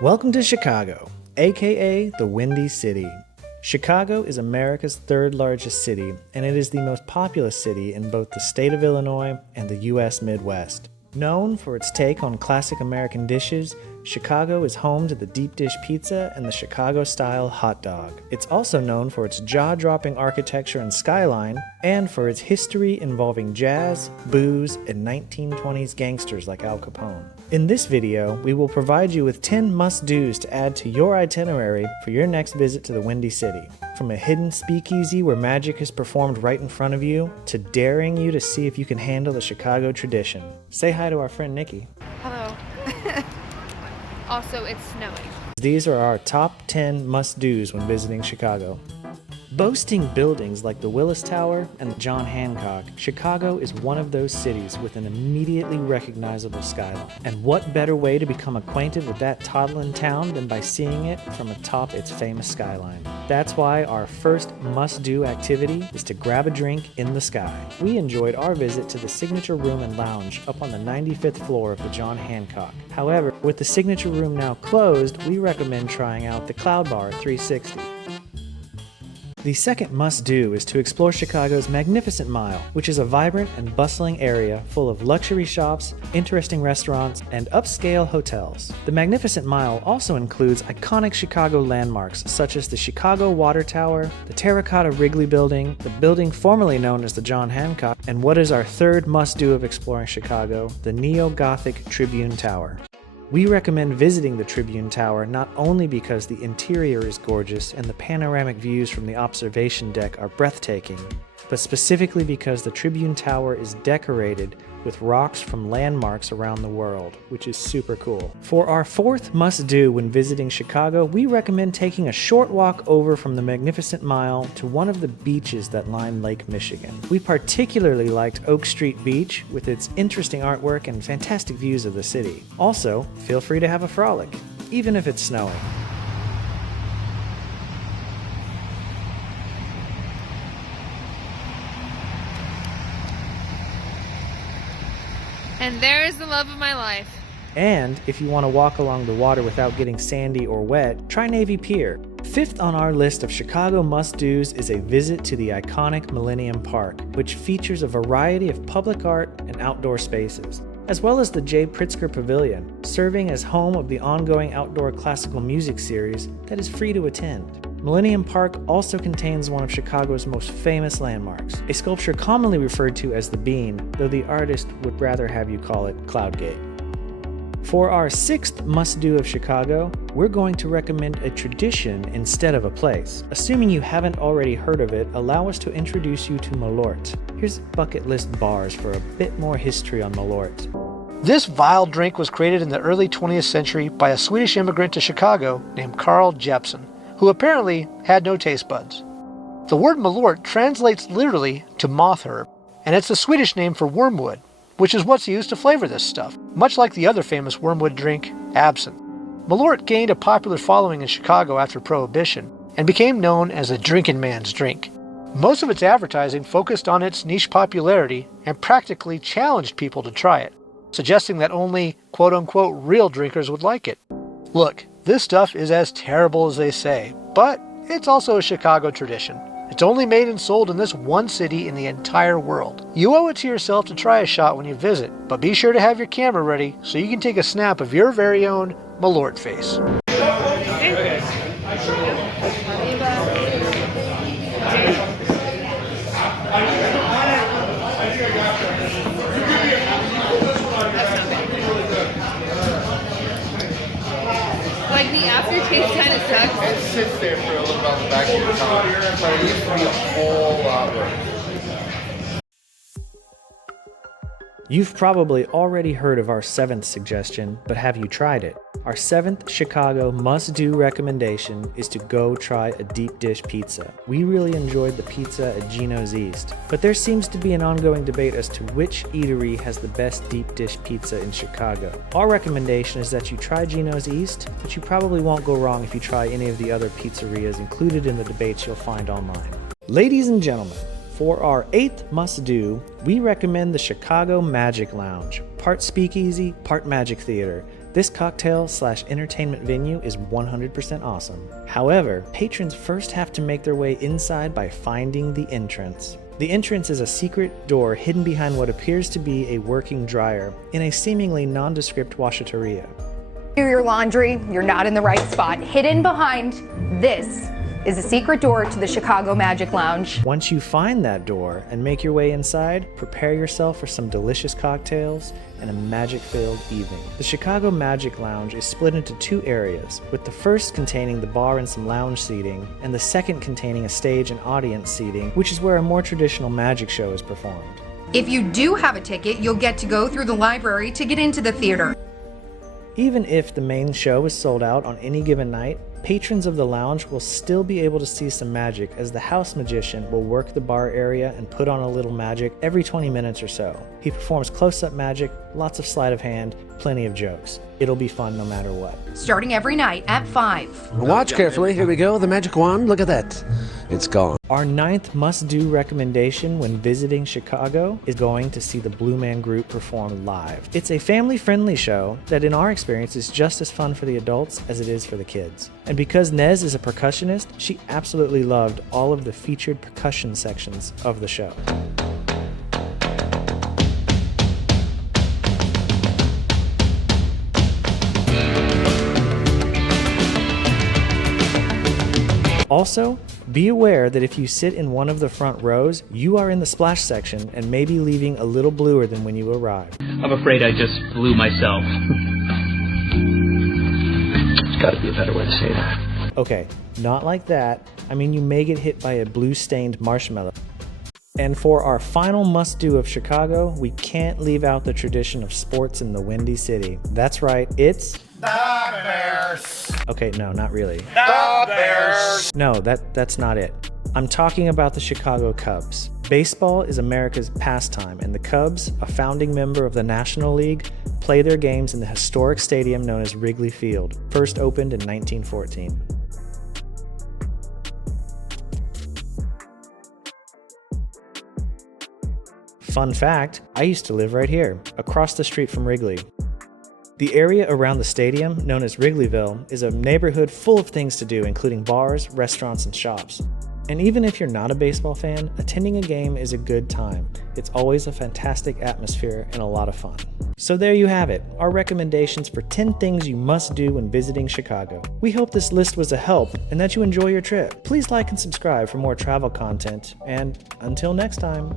Welcome to Chicago, aka the Windy City. Chicago is America's third largest city, and it is the most populous city in both the state of Illinois and the U.S. Midwest. Known for its take on classic American dishes, Chicago is home to the deep dish pizza and the Chicago-style hot dog. It's also known for its jaw-dropping architecture and skyline, and for its history involving jazz, booze, and 1920s gangsters like Al Capone. In this video, we will provide you with 10 must-dos to add to your itinerary for your next visit to the Windy City. From a hidden speakeasy where magic is performed right in front of you, to daring you to see if you can handle the Chicago tradition. Say hi to our friend Nikki. Hello. Also, it's snowing. These are our top 10 must-dos when visiting Chicago. Boasting buildings like the Willis Tower and the John Hancock, Chicago is one of those cities with an immediately recognizable skyline. And what better way to become acquainted with that toddling town than by seeing it from atop its famous skyline? That's why our first must-do activity is to grab a drink in the sky. We enjoyed our visit to the Signature Room and Lounge up on the 95th floor of the John Hancock. However, with the Signature Room now closed, we recommend trying out the CloudBar 360. The second must-do is to explore Chicago's Magnificent Mile, which is a vibrant and bustling area full of luxury shops, interesting restaurants, and upscale hotels. The Magnificent Mile also includes iconic Chicago landmarks such as the Chicago Water Tower, the terracotta Wrigley Building, the building formerly known as the John Hancock, and what is our third must-do of exploring Chicago, the neo-Gothic Tribune Tower. We recommend visiting the Tribune Tower not only because the interior is gorgeous and the panoramic views from the observation deck are breathtaking, but specifically because the Tribune Tower is decorated with rocks from landmarks around the world, which is super cool. For our fourth must-do when visiting Chicago, we recommend taking a short walk over from the Magnificent Mile to one of the beaches that line Lake Michigan. We particularly liked Oak Street Beach with its interesting artwork and fantastic views of the city. Also, feel free to have a frolic, even if it's snowing. And there is the love of my life. And if you want to walk along the water without getting sandy or wet, try Navy Pier. Fifth on our list of Chicago must-dos is a visit to the iconic Millennium Park, which features a variety of public art and outdoor spaces, as well as the Jay Pritzker Pavilion, serving as home of the ongoing outdoor classical music series that is free to attend. Millennium Park also contains one of Chicago's most famous landmarks, a sculpture commonly referred to as the Bean, though the artist would rather have you call it Cloudgate. For our sixth must-do of Chicago, we're going to recommend a tradition instead of a place. Assuming you haven't already heard of it, allow us to introduce you to Malort. Here's bucket list bars for a bit more history on Malort. This vile drink was created in the early 20th century by a Swedish immigrant to Chicago named Carl Jeppsson, who apparently had no taste buds. The word Malort translates literally to moth herb, and it's a Swedish name for wormwood, which is what's used to flavor this stuff, much like the other famous wormwood drink, absinthe. Malort gained a popular following in Chicago after Prohibition, and became known as a drinking man's drink. Most of its advertising focused on its niche popularity and practically challenged people to try it, suggesting that only quote-unquote real drinkers would like it. Look, this stuff is as terrible as they say, but it's also a Chicago tradition. It's only made and sold in this one city in the entire world. You owe it to yourself to try a shot when you visit, but be sure to have your camera ready so you can take a snap of your very own Malort face. Like the aftertaste kind of sucks. It sits there for a little bit on the back of your tongue, but it used to be a whole lot worse. You've probably already heard of our seventh suggestion, but have you tried it? Our seventh Chicago must-do recommendation is to go try a deep dish pizza. We really enjoyed the pizza at Gino's East, but there seems to be an ongoing debate as to which eatery has the best deep dish pizza in Chicago. Our recommendation is that you try Gino's East, but you probably won't go wrong if you try any of the other pizzerias included in the debates you'll find online. Ladies and gentlemen, for our eighth must-do, we recommend the Chicago Magic Lounge, part speakeasy, part magic theater, This cocktail/entertainment venue is 100% awesome. However, patrons first have to make their way inside by finding the entrance. The entrance is a secret door hidden behind what appears to be a working dryer in a seemingly nondescript washateria. Do your laundry, you're not in the right spot. Hidden behind this is a secret door to the Chicago Magic Lounge. Once you find that door and make your way inside, prepare yourself for some delicious cocktails and a magic-filled evening. The Chicago Magic Lounge is split into two areas, with the first containing the bar and some lounge seating, and the second containing a stage and audience seating, which is where a more traditional magic show is performed. If you do have a ticket, you'll get to go through the library to get into the theater. Even if the main show is sold out on any given night, patrons of the lounge will still be able to see some magic, as the house magician will work the bar area and put on a little magic every 20 minutes or so. He performs close-up magic, lots of sleight of hand, plenty of jokes. It'll be fun no matter what. Starting every night at 5. Watch carefully. Here we go. The magic wand. Look at that. It's gone. Our 9th must-do recommendation when visiting Chicago is going to see the Blue Man Group perform live. It's a family-friendly show that in our experience is just as fun for the adults as it is for the kids. And because Nez is a percussionist, she absolutely loved all of the featured percussion sections of the show. Also, be aware that if you sit in one of the front rows, you are in the splash section and may be leaving a little bluer than when you arrived. I'm afraid I just blew myself. There's got to be a better way to say that. Okay, not like that. I mean, you may get hit by a blue-stained marshmallow. And for our final must-do of Chicago, we can't leave out the tradition of sports in the Windy City. That's right, it's... The Bears! Okay, no, not really. The Bears! No, that's not it. I'm talking about the Chicago Cubs. Baseball is America's pastime, and the Cubs, a founding member of the National League, play their games in the historic stadium known as Wrigley Field, first opened in 1914. Fun fact, I used to live right here, across the street from Wrigley. The area around the stadium, known as Wrigleyville, is a neighborhood full of things to do, including bars, restaurants, and shops. And even if you're not a baseball fan, attending a game is a good time. It's always a fantastic atmosphere and a lot of fun. So there you have it, our recommendations for 10 things you must do when visiting Chicago. We hope this list was a help and that you enjoy your trip. Please like and subscribe for more travel content, and until next time.